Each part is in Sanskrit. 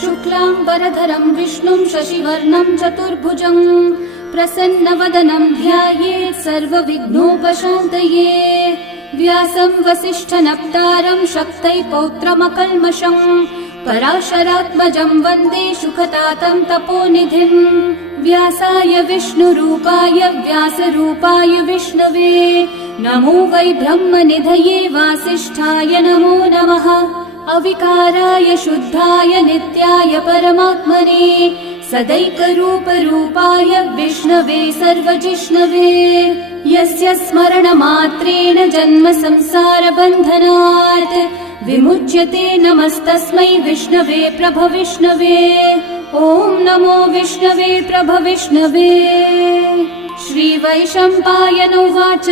शुक्लांबरधरं विष्णुं शशिवर्णं चतुर्भुजं प्रसन्नवदनं ध्यायेत् सर्वविघ्नोपशान्तये। व्यासं वसिष्ठनप्तारं शक्तै पौत्रमकल्मषं पराशरात्मजं वन्दे सुखतातं तपोनिधिं। व्यासाय विष्णुरूपाय व्यासरूपाय विष्णवे नमो वै ब्रह्मनिधये वासिष्ठाय नमो नमः। अविकाराय शुद्धाय नित्याय परमात्मने सदैकरूपरूपाय विष्णवे सर्वजिष्णवे। यस्य स्मरणमात्रेण जन्म संसारबन्धनात् विमुच्यते नमस्तस्मै विष्णवे प्रभविष्णवे। ॐ नमो विष्णवे प्रभविष्णवे। श्रीवैशम्पायन उवाच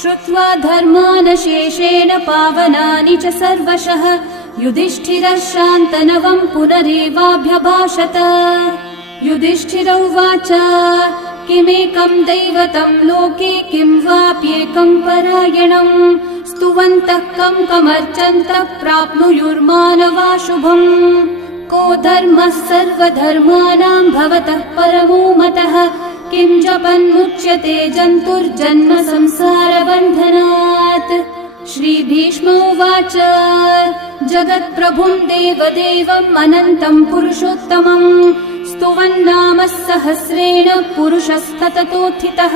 श्रुत्वा धर्मानशेषेण पावनानि च सर्वशः युधिष्ठिरः शान्तनवं पुनरेवाभ्यभाषत। युधिष्ठिर उवाच किमेकं दैवतं लोके किं वाप्येकं परायणं स्तुवन्तः कं कमर्चन्तः प्राप्नुयुर्मानवा शुभम्। को धर्मः सर्वधर्माणां भवतः परमो मतः किं जपन्मुच्यते जन्तुर्जन्म संसारबन्धनात्। श्रीभीष्म उवाच जगत्प्रभुं देवदेवम् अनन्तं पुरुषोत्तमं स्तुवन्नामः सहस्रेण पुरुषस्तततोत्थितः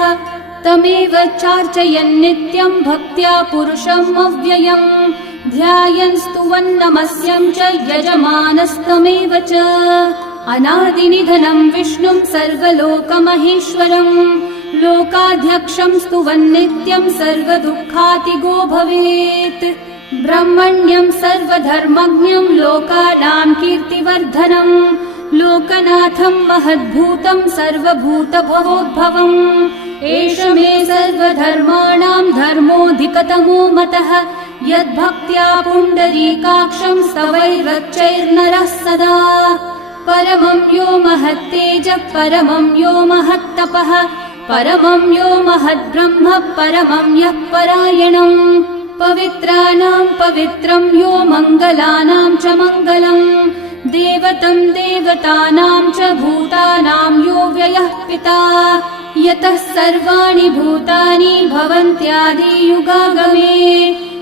तमेव चार्चयन् नित्यं भक्त्या पुरुषम् अव्ययम् ध्यायन् स्तुवन्नमस्यं च यजमानस्तमेव च। अनादिनिधनं विष्णुं सर्वलोकमहेश्वरम् लोकाध्यक्षं स्तुवन्नित्यं सर्वदुःखातिगो भवेत्। ब्रह्मण्यं सर्वधर्मज्ञं लोकानां कीर्तिवर्धनम् लोकनाथं महद्भूतं सर्वभूतभवोद्भवम्। एष मे सर्वधर्माणां धर्मोऽधिकतमो मतः यद्भक्त्या पुण्डरीकाक्षं स्तवैर्रच्चैर्नरः सदा। परमं यो महत्तेजः परमं यो महत्तपः परमं यो महद्ब्रह्म परमं यः परायणम्। पवित्राणां पवित्रं यो मङ्गलानां च मङ्गलम् देवतं देवतानां च भूतानां यो व्ययः पिता। यतः सर्वाणि भूतानि भवन्त्यादियुगागमे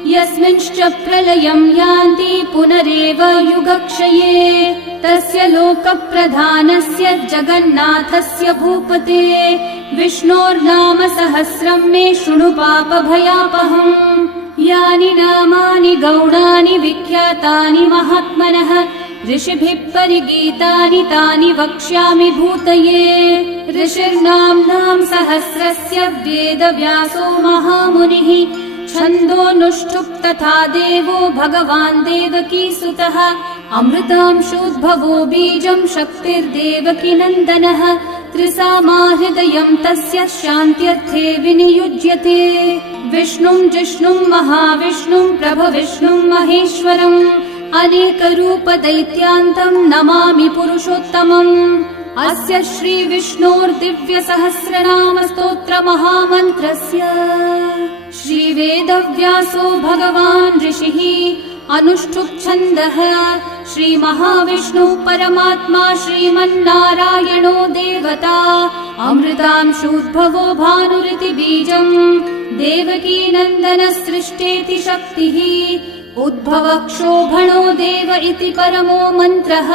यस्मिंश्च प्रलयं यान्ति पुनरेव युगक्षये। तस्य लोकप्रधानस्य जगन्नाथस्य भूपते विष्णोर्नाम सहस्रं मे शृणु पापभयापहम्। यानि नामानि गौणानि विख्यातानि महात्मनः ऋषिभिः परिगीतानि तानि वक्ष्यामि भूतये। ऋषिर्नाम्नां सहस्रस्य वेदव्यासो महामुनिः छन्दोऽनुष्ठुप् तथा देवो भगवान् देवकीसुतः। अमृतांशोद्भवो बीजं शक्तिर्देवकी नन्दनः त्रिसामा हृदयं तस्य शान्त्यर्थे विनियुज्यते। विष्णुं जिष्णुं महाविष्णुं प्रभविष्णुं महेश्वरम् अनेकरूपदैत्यान्तं नमामि पुरुषोत्तमम्। अस्य श्रीविष्णोर्दिव्यसहस्रनामस्तोत्रमहामन्त्रस्य श्रीवेदव्यासो भगवान् ऋषिः अनुष्ठुप्छन्दः श्रीमहाविष्णुः परमात्मा श्रीमन्नारायणो देवता। अमृतांशोद्भवो भानुरिति बीजम् देवकी नन्दनसृष्टेति शक्तिः। उद्भवक्षोभणो देव इति परमो मन्त्रः।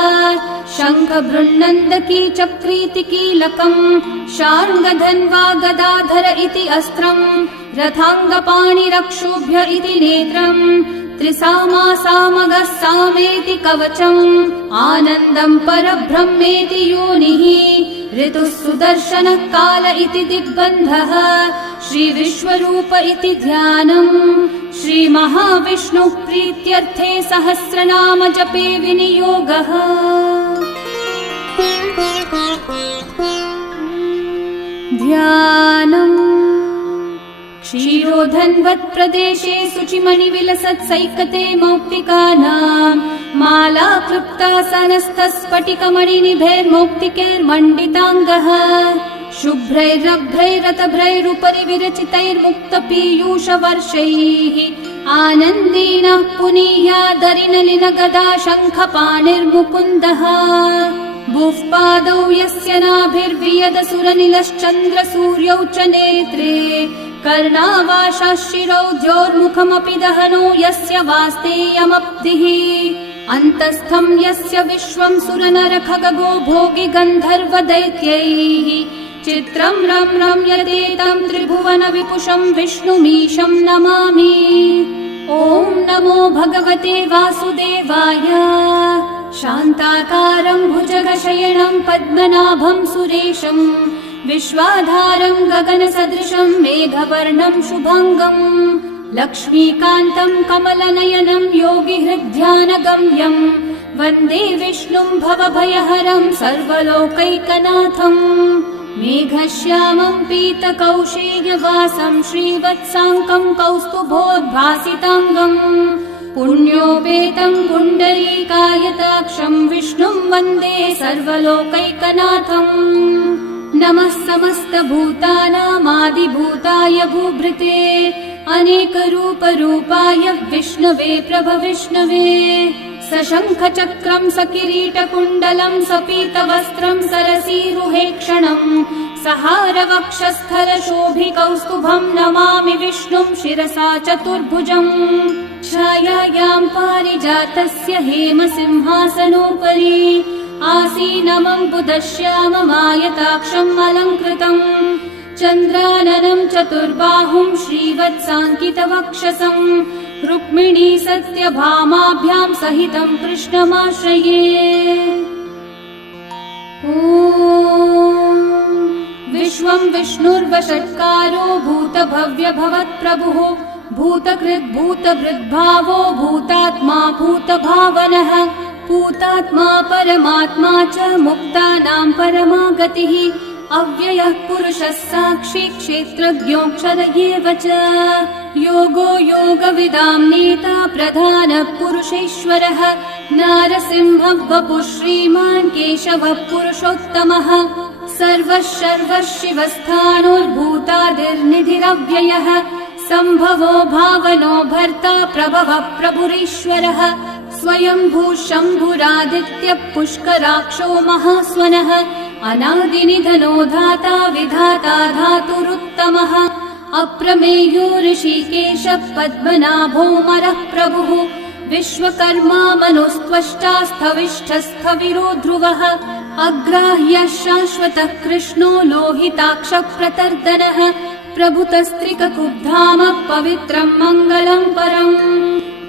शङ्खबृन्नन्दकी चक्रीति कीलकम् शार्ङ्गधन्वा गदाधर इति अस्त्रम् रथाङ्गपाणिरक्षोभ्य इति नेत्रम् त्रिसामा सामगः सामेति कवचम् आनन्दम् परब्रह्मेति योनिः ऋतुः सुदर्शनः काल इति दिग्बन्धः श्रीविश्वरूप इति ध्यानम्। श्रीमहाविष्णुः प्रीत्यर्थे सहस्रनाम जपे विनियोगः। ध्यानम् क्षीरोधन्वत्प्रदेशे शुचिमणिविलसत्सैकते मौक्तिकानाम् माला क्लृप्तासनस्थस्फटिकमणिनिभैर्मौक्तिकैर्मण्डिताङ्गः शुभ्रैरभ्रैरतभ्रैरुपरि विरचितैर्मुक्तपीयूषवर्षैः आनन्देन पुनीयादरिनलिनगदा शङ्खपाणिर्मुकुन्दः भुः पादौ यस्य नाभिर्वियदसुरनिलश्चन्द्रसूर्यौ च नेत्रे कर्णावाशाशिरौ द्योर्मुखमपि दहनो यस्य वास्तेयमब्धिः अन्तस्थं यस्य विश्वं सुरनरखगो भोगि गन्धर्वदैत्यैः चित्रं रं रम्यते तं त्रिभुवन विपुषं विष्णुमीशं नमामि। ॐ नमो भगवते वासुदेवाय। शान्ताकारं भुजगशयनं पद्मनाभं सुरेशं विश्वाधारं गगनसदृशं मेघवर्णं शुभाङ्गं लक्ष्मीकान्तं कमलनयनं योगिहृद्ध्यानगम्यं वन्दे विष्णुं भवभयहरं सर्वलोकैकनाथम् मेघश्यामं पीतकौशेयवासं श्रीवत्साङ्कं कौस्तुभोद्भासिताङ्गम् पुण्योपेतं पुण्डरीकायताक्षं विष्णुं वन्दे सर्वलोकैकनाथम् नमः समस्तभूतानामादिभूताय भूभृते अनेकरूपरूपाय विष्णवे प्रभविष्णवे सशङ्खचक्रं सकिरीटकुण्डलं सपीतवस्त्रं सरसीरुहेक्षणं सहारवक्षस्थलशोभिकौस्तुभं नमामि विष्णुं शिरसा चतुर्भुजम् छायायां पारिजातस्य हेमसिंहासनोपरि आसीनमम्बुदश्याममायताक्षम् अलङ्कृतम् चन्द्राननं चतुर्बाहुं श्रीवत्साङ्कितवक्षसं रुक्मिणी सत्यभामाभ्यां सहितं कृष्णमाश्रये। ॐ विश्वं विष्णुर्वषट्कारो भूतभव्यभवत्प्रभुः भूतकृद्भूतभृद्भावो भूतात्मा भूतभावनः भूतात्मा परमात्मा च मुक्तानां परमागतिः अव्ययः पुरुषः साक्षी क्षेत्रज्ञोऽक्षर एव च योगो योगविदां नेता प्रधानः पुरुषेश्वरः नारसिंहः वपुः श्रीमान् केशवः पुरुषोत्तमः सर्वः शर्वः शिवस्थाणोर्भूतादिर्निधिरव्ययः सम्भवो भावनो भर्ता प्रभवः प्रभुरीश्वरः स्वयंभू शम्भुरादित्यः पुष्कराक्षो महास्वनः अनादिनिधनो धाता विधाता धातुरुत्तमः अप्रमेयो ऋषिकेशः पद्मनाभोऽमरः प्रभुः विश्वकर्मा मनुस्त्वष्टा स्थविष्ठस्थविरो ध्रुवः अग्राह्यः शाश्वतः कृष्णो लोहिताक्षः प्रतर्दनः प्रभुतस्त्रिककुब्धामः पवित्रं मङ्गलं परम्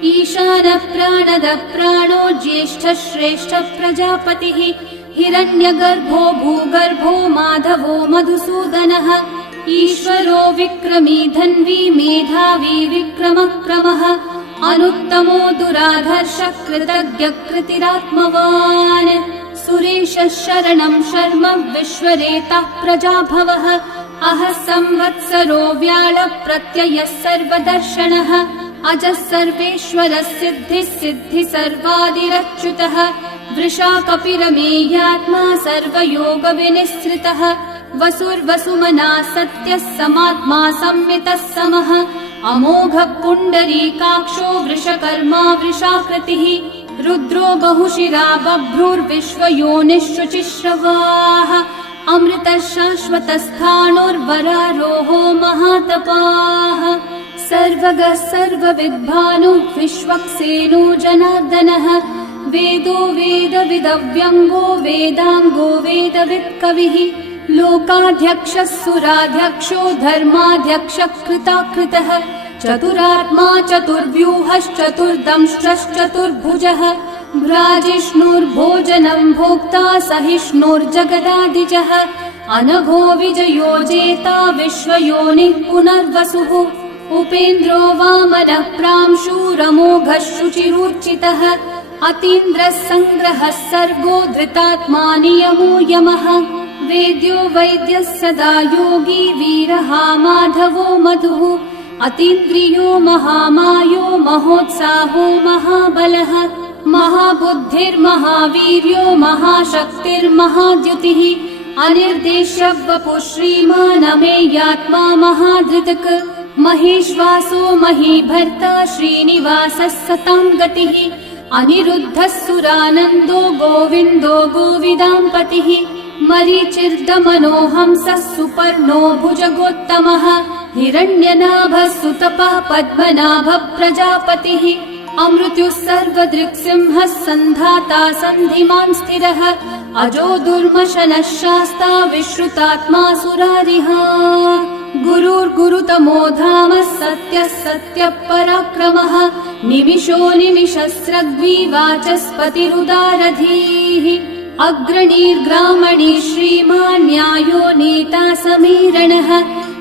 ईशानः प्राणदः प्राणो ज्येष्ठः श्रेष्ठः प्रजापतिः हिरण्यगर्भो भूगर्भो माधवो मधुसूदनः ईश्वरो विक्रमी धन्वी मेधावी विक्रमः क्रमः अनुत्तमो दुराधर्षः कृतज्ञः कृतिरात्मवान् सुरेशः शरणं शर्म विश्वरेतः प्रजाभवः अहः संवत्सरो व्याळः प्रत्ययः सर्वदर्शनः अजः सर्वेश्वरः सिद्धिः सिद्धि सर्वादिरच्युतः वृषा कपिरमेयात्मा सर्वयोगविनिःसृतः वसुर्वसुमना सत्यः समात्मा संवितः समः अमोघः पुण्डरीकाक्षो वृषकर्मा वृषाकृतिः रुद्रो बहुशिरा बभ्रुर्विश्वयोनिः शुचिश्रवाः अमृतः शाश्वतस्थाणुर्वरारोहो महातपाः सर्वगः सर्वविद्भानो विश्वक्सेनो जनार्दनः वेदो वेदविदव्यङ्गो वेदाङ्गो वेदवित्कविः लोकाध्यक्षः सुराध्यक्षो धर्माध्यक्षः कृताकृतः चतुरात्मा चतुर्व्यूहश्चतुर्दंष्ट्रश्चतुर्भुजः भ्राजिष्णुर्भोजनं भोक्ता सहिष्णुर्जगदादिजः अनघो विजयो जेता विश्वयोनिः पुनर्वसुः उपेन्द्रो वामनः प्रांशुरमोघः शुचिरूर्चितः अतीन्द्रः सङ्ग्रहः सर्गो धृतात्मा नियमो यमः वेद्यो वैद्यः सदा योगी वीरः माधवो मधुः अतीन्द्रियो महामायो महोत्साहो महाबलः महाबुद्धिर्महावीर्यो महाशक्तिर्महाद्युतिः अनिर्देश्य वपुः श्रीमान् अमेयात्मा महाधृतक् महेश्वासो महीभर्ता श्रीनिवासः सतां गतिः अनिरुद्धः सुरानन्दो गोविन्दो गोविदाम्पतिः मरीचिर्दमनोहंसः सुपर्णो भुजगोत्तमः हिरण्यनाभः सुतपः पद्मनाभः प्रजापतिः अमृत्युः सर्वदृक्सिंहः सन्धाता सन्धिमान् स्थिरः अजो दुर्मशनः शास्ता विश्रुतात्मा सुरारिः गुरुर्गुरुतमो धामः सत्यः सत्यः पराक्रमः निमिषो निमिषस्रग्विवाचस्पतिरुदारधीः अग्रणीर्ग्रामणी श्रीमान् न्यायो नेता समीरणः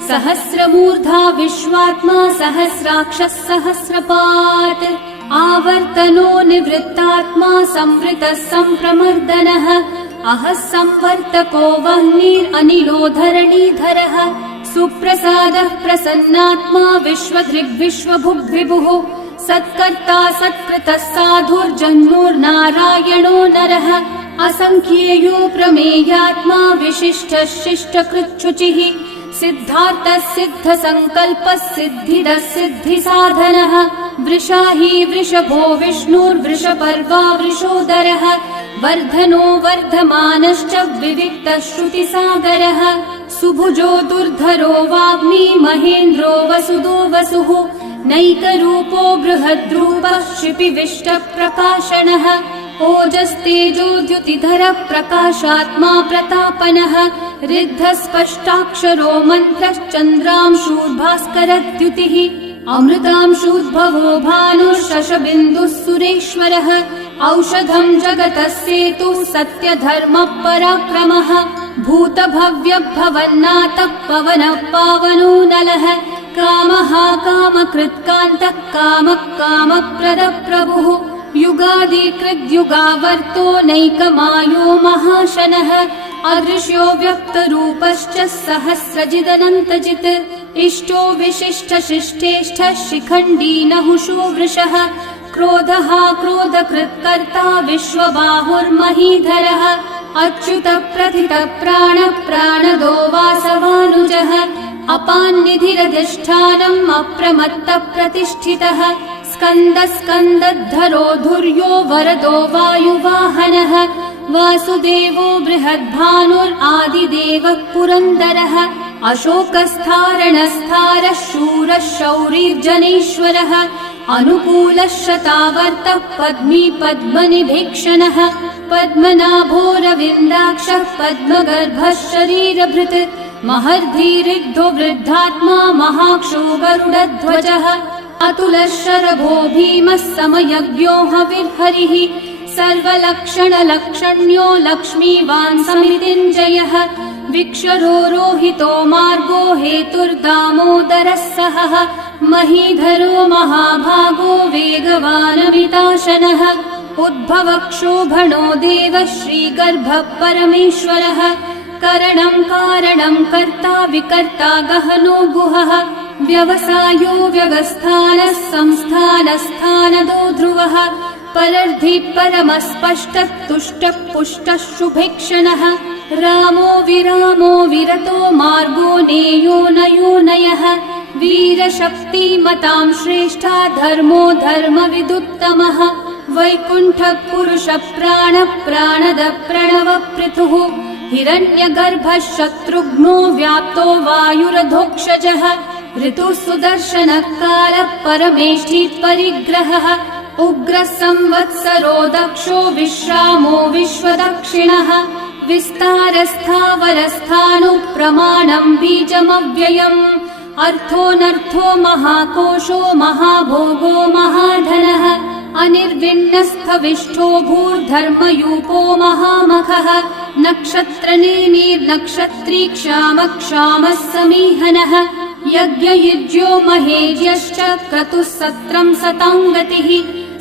सहस्रमूर्धा विश्वात्मा सहस्राक्षः सहस्रपात् आवर्तनो निवृत्तात्मा संवृतः सम्प्रमर्दनः अहः संवर्तको वह्निरनिलो धरणीधरः सुप्रसादः प्रसन्नात्मा विश्वदृग्विश्वभुग्विभुः सत्कर्ता सत्कृतः साधुर्जन्मुर्नारायणो नरः असंख्येयो प्रमेयात्मा विशिष्टः शिष्टकृच्छुचिः सिद्धार्थः सिद्धसङ्कल्पः सिद्धिदः सिद्धिसाधनः वृषाही वृषभो विष्णुर्वृषपर्वा वृषोदरः वर्धनो वर्धमानश्च विविक्तः श्रुतिसागरः सुभुजो दुर्धरो वाग्मी महेन्द्रो वसुदो वसुः नैकरूपो बृहद्रूपः क्षिपिविष्टप्रकाशनः ओजस्तेजोद्युतिधरः प्रकाशात्मा प्रतापनः ऋद्धस्पष्टाक्षरो मन्त्रश्चन्द्रांशूर्भास्करद्युतिः अमृतांशूद्भवो भानुर्शशबिन्दुः सुरेश्वरः औषधं जगतः सेतुः सत्यधर्मः पराक्रमः भूतभव्यभवन्नाथः पवनः पावनो नलः कामः कामकृत्कान्तः कामः कामप्रदः प्रभुः युगादिकृद्युगावर्तो नैकमायो महाशनः अदृश्यो व्यक्तरूपश्च सहस्रजिदनन्तजित् इष्टो विशिष्टशिष्टेष्ठः शिखण्डी नहुषो वृषः क्रोधः क्रोधकृत्कर्ता विश्वबाहुर्महीधरः अच्युतः प्रथितः प्राणः प्राणदो वासवानुजः अपान्निधिरधिष्ठानम् अप्रमत्तः प्रतिष्ठितः स्कन्दस्कन्दद्धरो धुर्यो वरदो वायुवाहनः वासुदेवो बृहद्भानुरादिदेवः पुरन्दरः अशोकस्थारणस्थारः शूरः शौरिर्जनेश्वरः अनुकूलः शतावर्तः पद्मी पद्मनिभीक्षणः पद्मनाभोरविन्दाक्षः पद्मगर्भः शरीरभृत् महर्धिरिग्धो वृद्धात्मा महाक्षो गरुडध्वजः अतुलः शरभो भीमः समयज्ञो हविर्हरिः सर्वलक्षणलक्षण्यो लक्ष्मीवान् समितिञ्जयः विक्षरो रोहितो मार्गो हेतुर्दामोदरः सहः महीधरो महाभागो वेगवानमिताशनः उद्भवक्षोभणो देवः श्रीगर्भः परमेश्वरः करणं कारणं कर्ता विकर्ता गहनो गुहः व्यवसायो व्यवस्थानः संस्थानस्थानदो ध्रुवः परर्धि परमस्पष्टः तुष्टः पुष्टः शुभेक्षणः रामो विरामो विरतो मार्गो नेयो नयो नयः वीरशक्तिमतां श्रेष्ठा धर्मो धर्मविदुत्तमः वैकुण्ठः पुरुषः प्राणः प्राणदः प्रणवः पृथुः हिरण्यगर्भः शत्रुघ्नो व्याप्तो वायुरधोक्षजः ऋतुः सुदर्शनः कालः परमेष्ठी परिग्रहः उग्रः संवत्सरो दक्षो विश्रामो विश्वदक्षिणः विस्तारस्थावरस्थाणुः प्रमाणं बीजमव्ययम् अर्थोऽनर्थो महाकोशो महाभोगो महाधनः अनिर्विण्णस्थविष्ठो भूर्धर्मयूपो महामखः नक्षत्रनेमिर्नक्षत्री क्षामः समीहनः यज्ञयुज्यो महेज्यश्च क्रतुः सत्रं सताङ्गतिः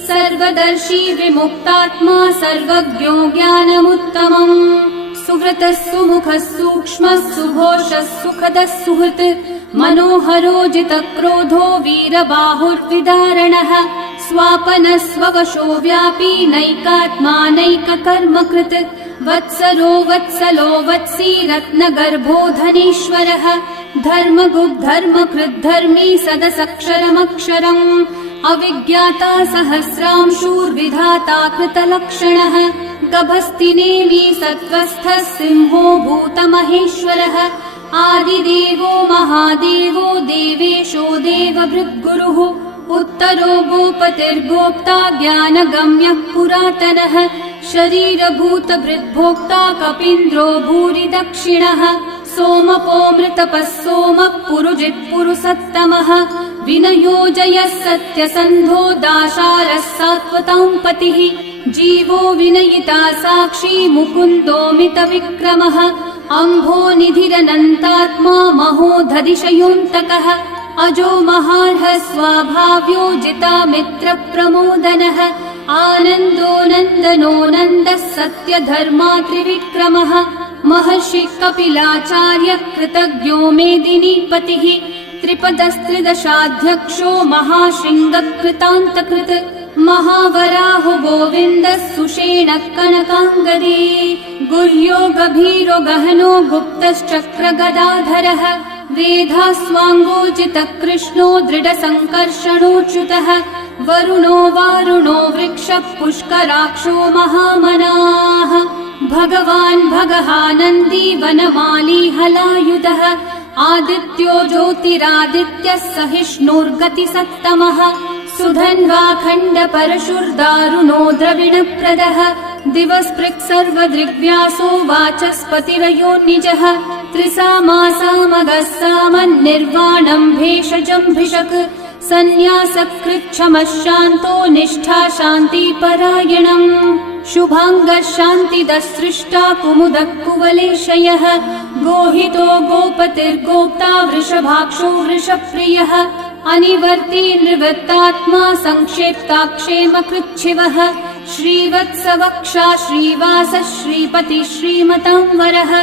सर्वदर्शी विमुक्तात्मा सर्वज्ञो ज्ञानमुत्तमम् सुव्रतः सुमुखः सूक्ष्मः सुघोषः सुखदः सुहृत् मनोहरोजितक्रोधो वीरबाहुर्विदारणः स्वापनः स्ववशो व्यापी नैकात्मा नैककर्मकृत् वत्सरो वत्सलो वत्सी रत्नगर्भो धनेश्वरः धर्मकृद्धर्मी सदसक्षरमक्षरम् अविज्ञाता सहस्रांशूर्विधाता कृतलक्षणः गभस्तिनेमि सत्त्वस्थः सिंहो भूतमहेश्वरः आदिदेवो महादेवो देवेशो देवभृद्गुरुः उत्तरो गोपतिर्गोप्ता ज्ञानगम्यः पुरातनः शरीरभूतभृद्भोक्ता कपीन्द्रो भूरि दक्षिणः सोमपोऽमृतपः सोमः पुरुजित्पुरुसत्तमः विनयोजयः सत्यसन्धो दाशारः सात्वतां पतिः जीवो विनयिता साक्षी मुकुन्दोऽमितविक्रमः अम्भो निधिरनन्तात्मा महोदधिशयोऽन्तकः अजो महार्हः स्वाभाव्यो जितामित्रप्रमोदनः आनन्दो नन्दनो नन्दः सत्यधर्मा त्रिविक्रमः महर्षि कपिलाचार्य कृतज्ञो मेदिनीपतिः त्रिपदस्त्रिदशाध्यक्षो महाशृङ्गकृतान्तकृत् महावराहो गोविन्दः सुषेणः कनकाङ्गदे गुह्यो गभीरो गहनो गुप्तश्चक्रगदाधरः वेधास्वाङ्गोचितः कृष्णो दृढसङ्कर्षणोच्युतः वरुणो वारुणो वृक्षः पुष्कराक्षो महामनाः भगवान् भगहानन्दी वनमाली हलायुधः आदित्यो ज्योतिरादित्यः सहिष्णुर्गतिसत्तमः सुधन्वा खण्डपरशुर्दारुणो द्रविणप्रदः दिवस्पृक् सर्वदृग्व्यासो वाचस्पतिरयो निजः त्रिसामासामगः सामन्निर्वाणम् भेषजम्भिषक् सन्न्यासकृच्छमः शान्तो निष्ठा शान्तिपरायणम् शुभाङ्गः शान्तिदः सृष्टा कुमुदः कुवलेशयः गोहितो गोपतिर्गोप्ता वृषभाक्षो वृषप्रियः अनिवर्ती निवृत्तात्मा संक्षेप्ताक्षेमकृच्छिवः श्रीवत्सवक्षा श्रीवासः श्रीपति श्रीमतांवरः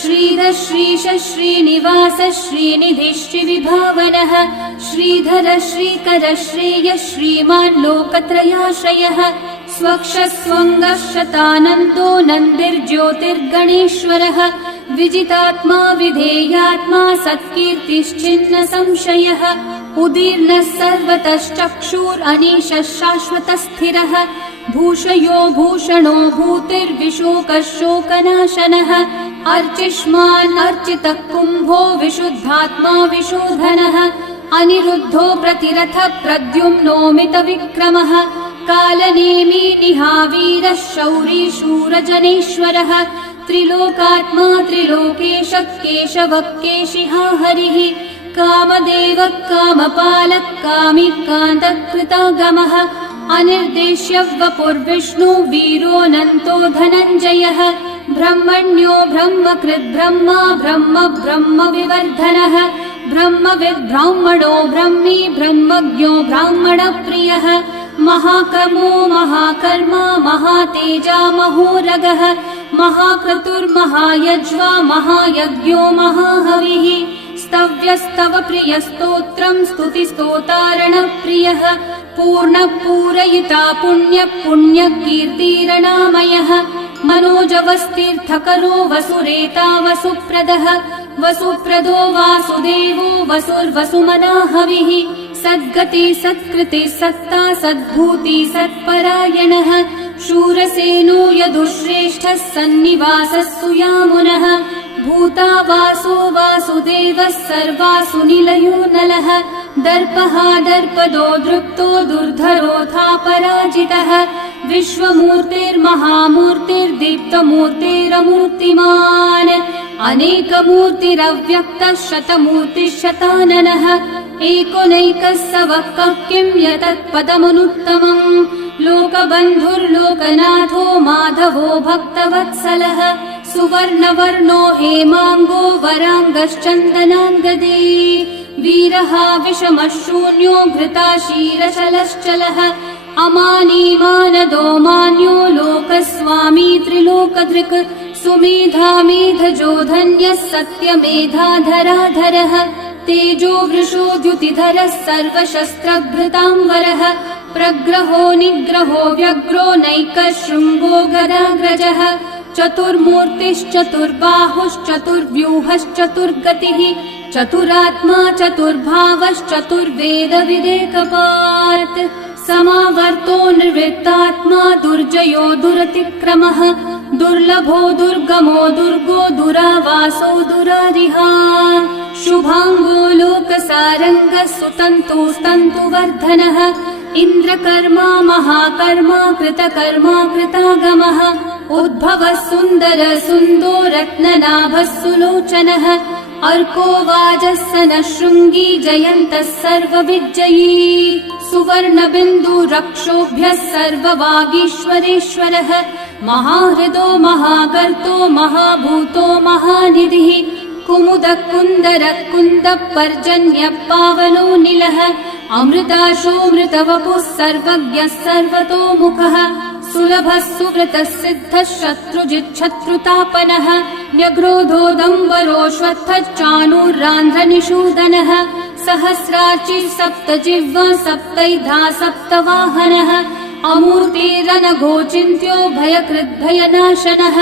श्रीधर श्रीश श्रीनिवास श्रीनिधि श्रीविभावनः श्रीधर श्रीकर श्रेय श्रीमान् लोकत्रयाश्रयः स्वक्षस्वङ्गः शतानन्दो नन्दिर्ज्योतिर्गणेश्वरः विजितात्मा विधेयात्मा सत्कीर्तिश्चिन्न संशयः उदीर्णः सर्वतश्चक्षुरनीशः शाश्वतस्थिरः भूषयो भूषणो भूतिर्विशोकः शोकनाशनः अर्चिष्मान् अर्चितः कुम्भो विशुद्धात्मा विशोधनः अनिरुद्धो प्रतिरथ प्रद्युम्नोमितविक्रमः कालनेमी निहावीरः शौरी शूरजनेश्वरः त्रिलोकात्मा त्रिलोकेशः केशवः केशिहा हरिः कामदेवः कामपालः कामिकान्तः कृतागमः अनिर्देश्य वपुर्विष्णु वीरोऽनन्तो धनञ्जयः ब्रह्मण्यो ब्रह्मकृद् ब्रह्मा ब्रह्म ब्रह्म विवर्धनः ब्रह्मविद् ब्राह्मणो ब्रह्मी ब्रह्मज्ञो ब्राह्मणप्रियः महाकर्मो महाकर्मा महातेजा महोरगः महाक्रतुर्महायज्वा महायज्ञो महाहविः स्तव्यस्तव प्रियस्तोत्रम् स्तुतिस्तोतारणप्रियः पूर्णपूरयिता पुण्यकीर्तिरणामयः मनोजवस्तीर्थकरो वसुरेता वसुप्रदः वसुप्रदो वासुदेवो वसुर्वसुमनाहविः सद्गति सत्कृति सत्ता सद्भूति सत्परायणः शूरसेनो यदुश्रेष्ठः सन्निवासः सुयामुनः भूता वासो वासुदेवः सर्वासु निलयो नलः दर्पः दर्पदो दृप्तो दुर्धरोऽथा पराजितः विश्वमूर्तिर्महामूर्तिर्दीप्तमूर्तिरमूर्तिमान् अनेकमूर्तिरव्यक्तः शतमूर्तिशताननः एकोनैकः स वः किं यतत्पदमनुत्तमम् लोकबन्धुर्लोकनाथो माधवो भक्तवत्सलः सुवर्णवर्णो हेमाङ्गो वराङ्गश्चन्दनाङ्गदे वीरः विषमः शून्यो घृताशीरशलश्चलः अमानी मानदो मान्यो लोकस्वामी त्रिलोकधृक् सुमेधामेधजो धन्यः सत्यमेधाधराधरः तेजो वृषो द्युतिधरः सर्वशस्त्रभृताम्बरः प्रग्रहो निग्रहो व्यग्रो नैकशृङ्गो गदाग्रजः चतुर्मूर्तिश्चतुर्बाहुश्चतुर्व्यूहश्चतुर्गतिः चतुरात्मा चतुर्भावश्चतुर्वेदविदेकपात् समावर्तो निर्वृत्तात्मा दुर्जयो दुरतिक्रमः दुर्लभो दुर्गमो दुर्गो दुरावासो दुरारिहा शुभाङ्गो लोकसारङ्गः सुतन्तुस्तन्तुवर्धनः इन्द्रकर्मा महाकर्मा कृतकर्मा कृतागमः उद्भवः सुन्दर सुन्दो रत्ननाभः सुलोचनः अर्को वाजः नः शृङ्गी जयन्तः सर्वविजयी सुवर्णबिन्दु रक्षोभ्यः सर्ववागीश्वरेश्वरः महाहृदो महागर्तो महाभूतो महानिधिः कुमुदः कुन्दरः कुन्दः पर्जन्यः पावनो निलः अमृताशो मृतवपुः सर्वज्ञः सर्वतोमुखः सुलभः सुव्रतः सिद्धः शत्रुजिच्छत्रुतापनः न्यग्रोधोदम्बरोऽश्वत्थश्चाणूरान्ध्रनिषूदनः सहस्रार्ची सप्तजिह्वा सप्तैधा सप्तवाहनः अमूर्तिरनघोचिन्त्यो भयकृद्भयनाशनः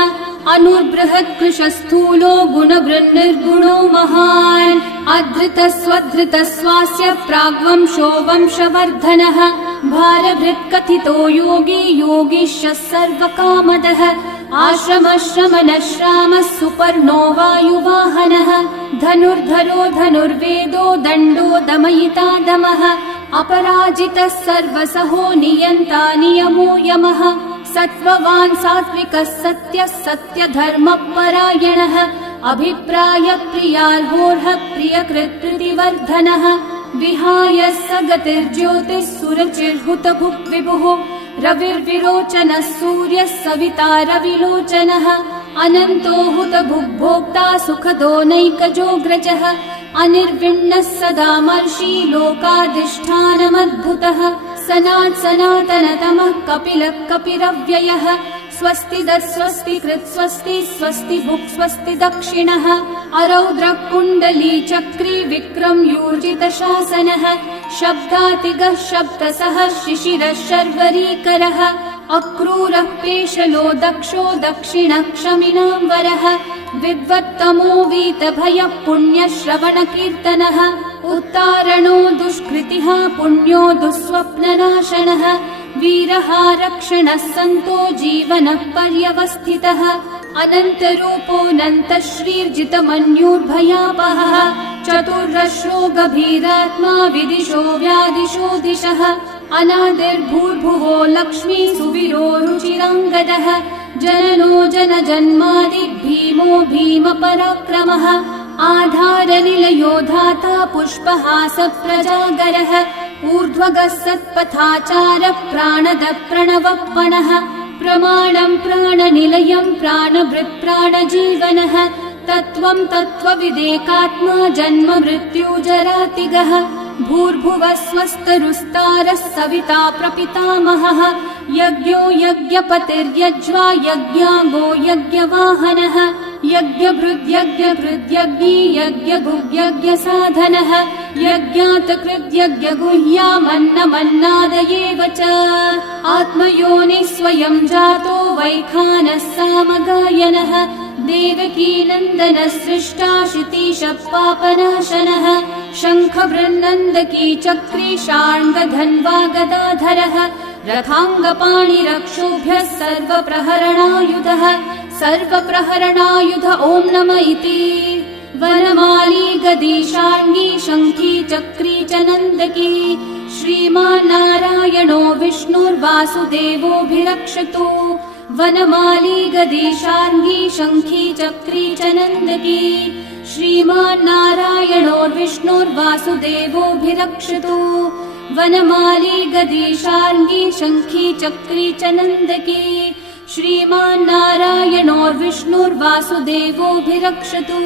अनुर्बृहत्कृशस्थूलो गुणवृन्निर्गुणो महान् अधृतस्वधृतस्वास्य प्राग्वंशो वंशवर्धनः भारभृत्कथितो योगी योगीशः सर्वकामदः आश्रमश्रमणश्रामः सुपर्णो वायुवाहनः धनुर्धरो धनुर्वेदो दण्डो दमयिता दमः अपराजितः सर्वसहो नियन्ता नियमो यमः सत्त्ववान् सात्विकः सत्यः सत्यधर्मपरायणः अभिप्रायप्रियार्होर्हः प्रियकृत्प्रीतिवर्धनः विहाय स गतिर्ज्योतिः सुरचिर्हुतभुक् विभुः रविर्विरोचनः सूर्यः सविता रविलोचनः अनन्तो हुतभुग्भोक्ता सुखदो नैकजोऽग्रजः अनिर्विण्णः सदा मर्षि लोकाधिष्ठानमद्भुतः सनातनतमः कपिलः कपिरव्ययः स्वस्तिदः स्वस्तिकृत् स्वस्ति स्वस्ति भुक् स्वस्ति दक्षिणः अरौद्रः कुण्डली चक्री विक्रमयूर्जितशासनः शब्दातिगः शब्दसः शिशिरः शर्वरीकरः अक्रूरः पेशलो दक्षो दक्षिणः क्षमिनाम्बरः विद्वत्तमो वीतभयः पुण्यश्रवणकीर्तनः उत्तारणो दुष्कृतिः पुण्यो दुःस्वप्ननाशनः वीरः रक्षणः सन्तो जीवनः पर्यवस्थितः अनन्तरूपोऽनन्तः श्रीर्जितमन्युर्भयापहः चतुर्रश्रो गभीरात्मा विदिशो व्यादिशो दिशः अनादिर्भूर्भुवो लक्ष्मी सुवीरो रुचिराङ्गदः जननो जनजन्मादि भीमो भीमपराक्रमः आधारनिलयो धाता पुष्पहासः प्रजागरः ऊर्ध्वगः सत्पथाचारः प्राणदः प्रणवपणः प्रमाणं प्राणनिलयं प्राणभृत् प्राणजीवनः तत्त्वं तत्त्वविदेकात्मा जन्म मृत्युजरातिगः भूर्भुवः स्वस्तरुस्तारः सविता प्रपितामहः यज्ञो यज्ञपतिर्यज्वा यज्ञाङ्गो यज्ञवाहनः यज्ञभृद्यज्ञभृद्यज्ञी यज्ञभुग्यज्ञसाधनः यज्ञातकृद्यज्ञगुह्यामन्नमन्नादयेव च आत्मयोनिः स्वयं जातो वैखानः सामगायनः देवकीनन्दनः सृष्टा शितीशः पापनाशनः शङ्खवृन्नन्दकी चक्री शार्ङ्गधन्वा गदाधरः रथाङ्गपाणिरक्षोभ्यः सर्वप्रहरणायुधः सर्वप्रहरणायुध ॐ नम इति वनमाली गदी शार्ङ्गी शङ्खी चक्री च नन्दकी श्रीमान्नारायणो विष्णुर्वासुदेवोऽभिरक्षतु वनमाली गदी शार्ङ्गी शङ्खी चक्री च नन्दकी श्रीमान्नारायणो विष्णुर्वासुदेवोऽभिरक्षतु वनमाली गदी शार्ङ्गी शङ्खी चक्री च नन्दकी श्रीमान्नारायणो विष्णुर्वासुदेवोऽभिरक्षतु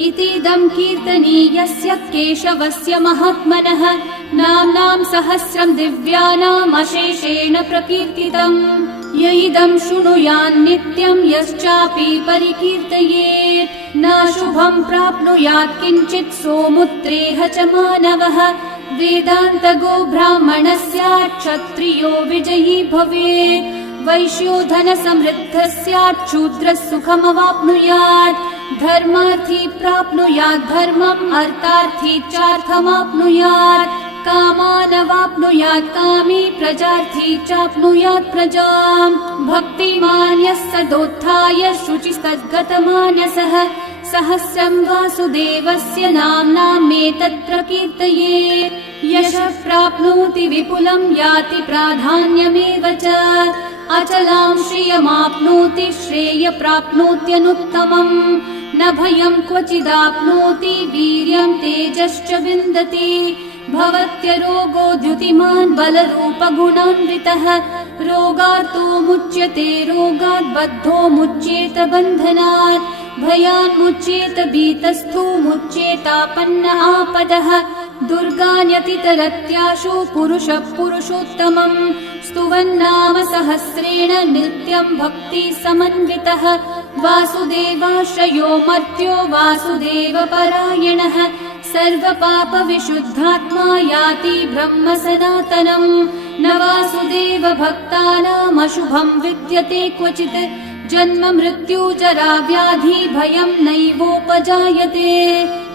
इतीदं कीर्तनीयस्य केशवस्य महात्मनः नाम्नां सहस्रं दिव्यानाम् अशेषेण प्रकीर्तितम्। य इदं शृणुयान् नित्यं यश्चापि परिकीर्तयेत् न शुभं प्राप्नुयात् किञ्चित् सोमुत्रेह च मानवः। वेदान्तगो ब्राह्मणः स्यात् क्षत्रियो विजयी भवेत्। वैश्यो धनसमृद्धः स्यात् शूद्रः सुखमवाप्नुयात्। धर्मार्थी प्राप्नुयात् धर्मम् अर्थार्थी चार्थमाप्नुयात्। कामानवाप्नुयात् कामी प्रजार्थी चाप्नुयात् प्रजाम्। भक्तिमान् यः सदोत्थाय शुचिस्तद्गतमानसः सहस्रं वासुदेवस्य नाम्नामेतत् प्रकीर्तयेत्। यशः प्राप्नोति विपुलं याति प्राधान्यमेव च। अचलां श्रियमाप्नोति श्रेय प्राप्नोत्यनुत्तमम्। न भयं क्वचिदाप्नोति वीर्यं तेजश्च विन्दति। भवत्यरोगो द्युतिमान् बलरूपगुणान्वितः। रोगार्तो मुच्यते रोगात् बद्धो मुच्येत बन्धनात्। भयान्मुच्येत भीतस्थो मुच्येतापन्न आपदः। दुर्गान्यतितरत्याशु पुरुषः पुरुषोत्तमम्। स्तुवन्नाम सहस्रेण नित्यं भक्ति समन्वितः। वासुदेवाश्रयो मर्त्यो वासुदेवपरायणः। सर्वपापविशुद्धात्मा याति ब्रह्म सनातनम्। न वासुदेव भक्तानामशुभं विद्यते क्वचित्। जन्म मृत्यु जरा व्याधि भयं नैवोपजायते।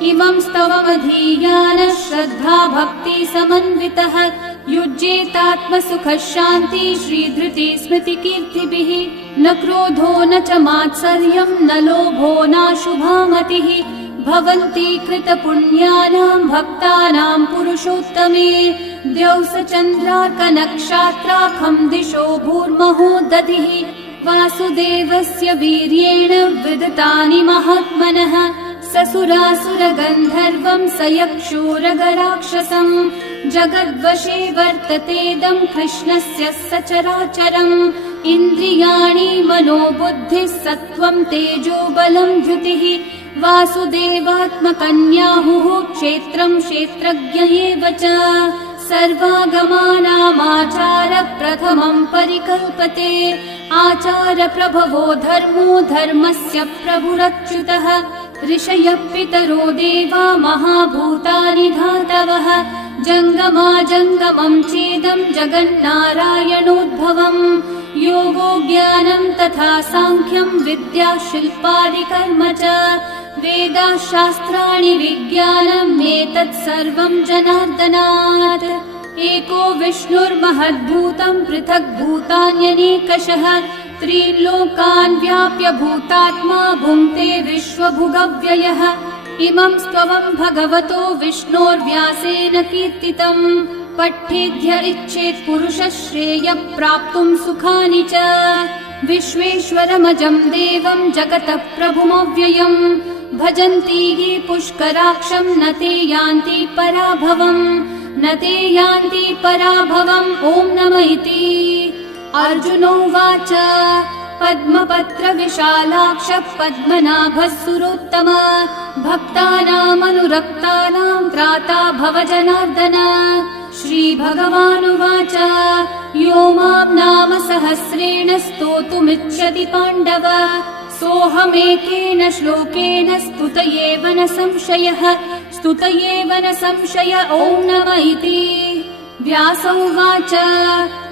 इमं स्तवमधीयानः श्रद्धा भक्ति समन्वितः। युज्येतात्मसुखः शान्ति श्रीधृति स्मृतिकीर्तिभिः। न क्रोधो न च मात्सर्यं न लोभो नाशुभा मतिः। भवन्ति कृतपुण्यानां भक्तानां पुरुषोत्तमे। द्यौस चन्द्रार्कनक्षत्राखं दिशो भूर्महो दधिः। वासुदेवस्य वीर्येण विदतानि महात्मनः। ससुरासुरगन्धर्वं स यक्षोरगराक्षसम्। जगद्वशे वर्ततेदं कृष्णस्य सचराचरम्। इन्द्रियाणि मनोबुद्धिः सत्त्वं तेजो बलं द्युतिः। वासुदेवात्मकन्याहुः क्षेत्रं क्षेत्रज्ञ एव च। सर्वागमानामाचार प्रथमं परिकल्पते। आचार प्रभवो धर्मो धर्मस्य प्रभुरच्युतः। ऋषयः पितरो देवा महाभूतानि धातवः। जङ्गमा जङ्गमं चेदं जगन्नारायणोद्भवम्। योगो ज्ञानं तथा साङ्ख्यं विद्या शिल्पादिकर्म च। वेदाः शास्त्राणि विज्ञानम् एतत् सर्वं जनार्दनात्। एको विष्णुर्महद्भूतं पृथक् भूतान्यनेकशः। त्रीन् लोकान् व्याप्य भूतात्मा भुङ्क्ते विश्वभुगव्ययः। इमं स्तवं भगवतो विष्णोर्व्यासेन कीर्तितम्। पठ्येद्य इच्छेत् पुरुषः श्रेयः प्राप्तुं सुखानि च। विश्वेश्वरमजं देवं जगतः प्रभुमव्ययम्। भजन्ति ये पुष्कराक्षं न ते यान्ति पराभवम्। न ते यान्ति पराभवम्। ॐ नमः इति। अर्जुनोवाच पद्मपत्र विशालाक्ष पद्मनाभः सुरोत्तम। भक्तानामनुरक्तानां त्राता भव जनार्दन। श्रीभगवानुवाच यो मां नाम सहस्रेण स्तोतुमिच्छति पाण्डव। सोऽहमेकेन श्लोकेन स्तुत एव न संशयः। स्तुत एव न संशय। ॐ नमः इति। व्यास उवाच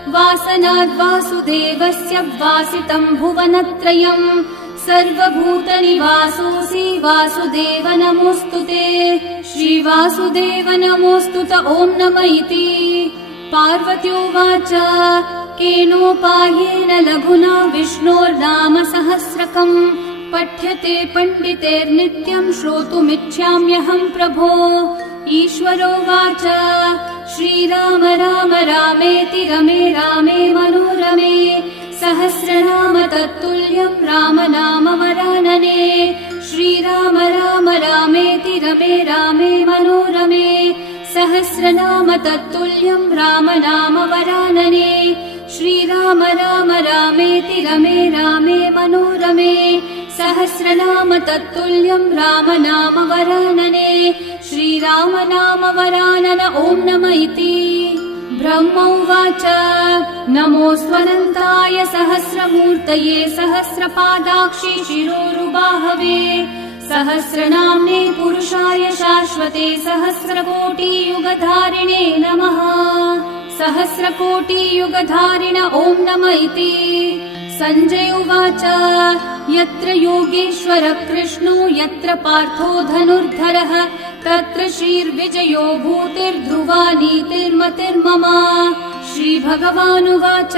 वासनाद् वासुदेवस्य वासितं भुवनत्रयम्। सर्वभूतनिवासोऽसि वासुदेव नमोऽस्तु ते। श्रीवासुदेव नमोऽस्तु त। ॐ नमः इति। पार्वत्योवाच केनोपायेन लघुना विष्णोर्नाम सहस्रकम्। पठ्यते पण्डितेर्नित्यं श्रोतुमिच्छाम्यहं प्रभो। ईश्वरोवाच श्रीराम राम रामेति रमे रामे मनोरमे। सहस्रनाम तत्तुल्यं राम नाम वरानने। श्रीराम राम रामेति रमे रामे मनोरमे। सहस्रनाम तत्तुल्यं राम नाम वरानने। श्रीराम राम रामेति रमे रामे मनोरमे। सहस्रनाम तत्तुल्यं रामनाम वरानने श्रीरामनाम वरानन ॐ नमः इति ब्रह्म उवाच नमोऽस्त्वनन्ताय सहस्रमूर्तये सहस्रपादाक्षि शिरोरुबाहवे सहस्रनाम्ने पुरुषाय शाश्वते सहस्रकोटियुगधारिणे नमः सहस्रकोटियुगधारिण ॐ नमः इति सञ्जय उवाच यत्र योगेश्वर कृष्णो यत्र पार्थो धनुर्धरः तत्र श्रीर्विजयो भूतिर्ध्रुवा नीतिर्मतिर्मम श्रीभगवानुवाच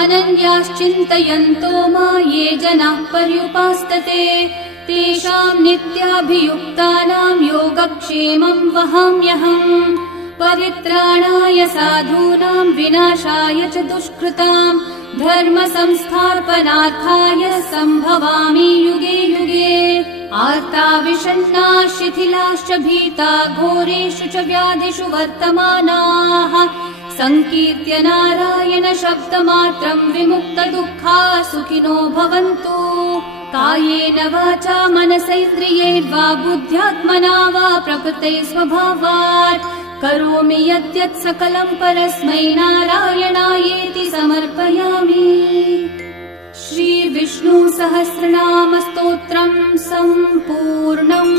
अनन्याश्चिन्तयन्तो मा ये जनाः पर्युपासते तेषां नित्याभियुक्तानां योगक्षेमं वहाम्यहम् परित्राणाय साधूनां विनाशाय च दुष्कृतां धर्म संस्थापनार्थाय सम्भवामि युगे युगे आर्ता विषण्णा शिथिलाश्च भीता घोरेषु च व्याधिषु वर्तमानाः संकीर्त्य नारायण शब्दमात्रं विमुक्तदुःखा सुखिनो भवन्तु कायेन वाचा मनसैन्द्रियैर्वा बुद्ध्यात्मना वा प्रकृते स्वभावात् करोमि यद्यत् सकलं परस्मै नारायणायेति समर्पयामि। श्री विष्णु सहस्रनाम स्तोत्रम् सम्पूर्णम्।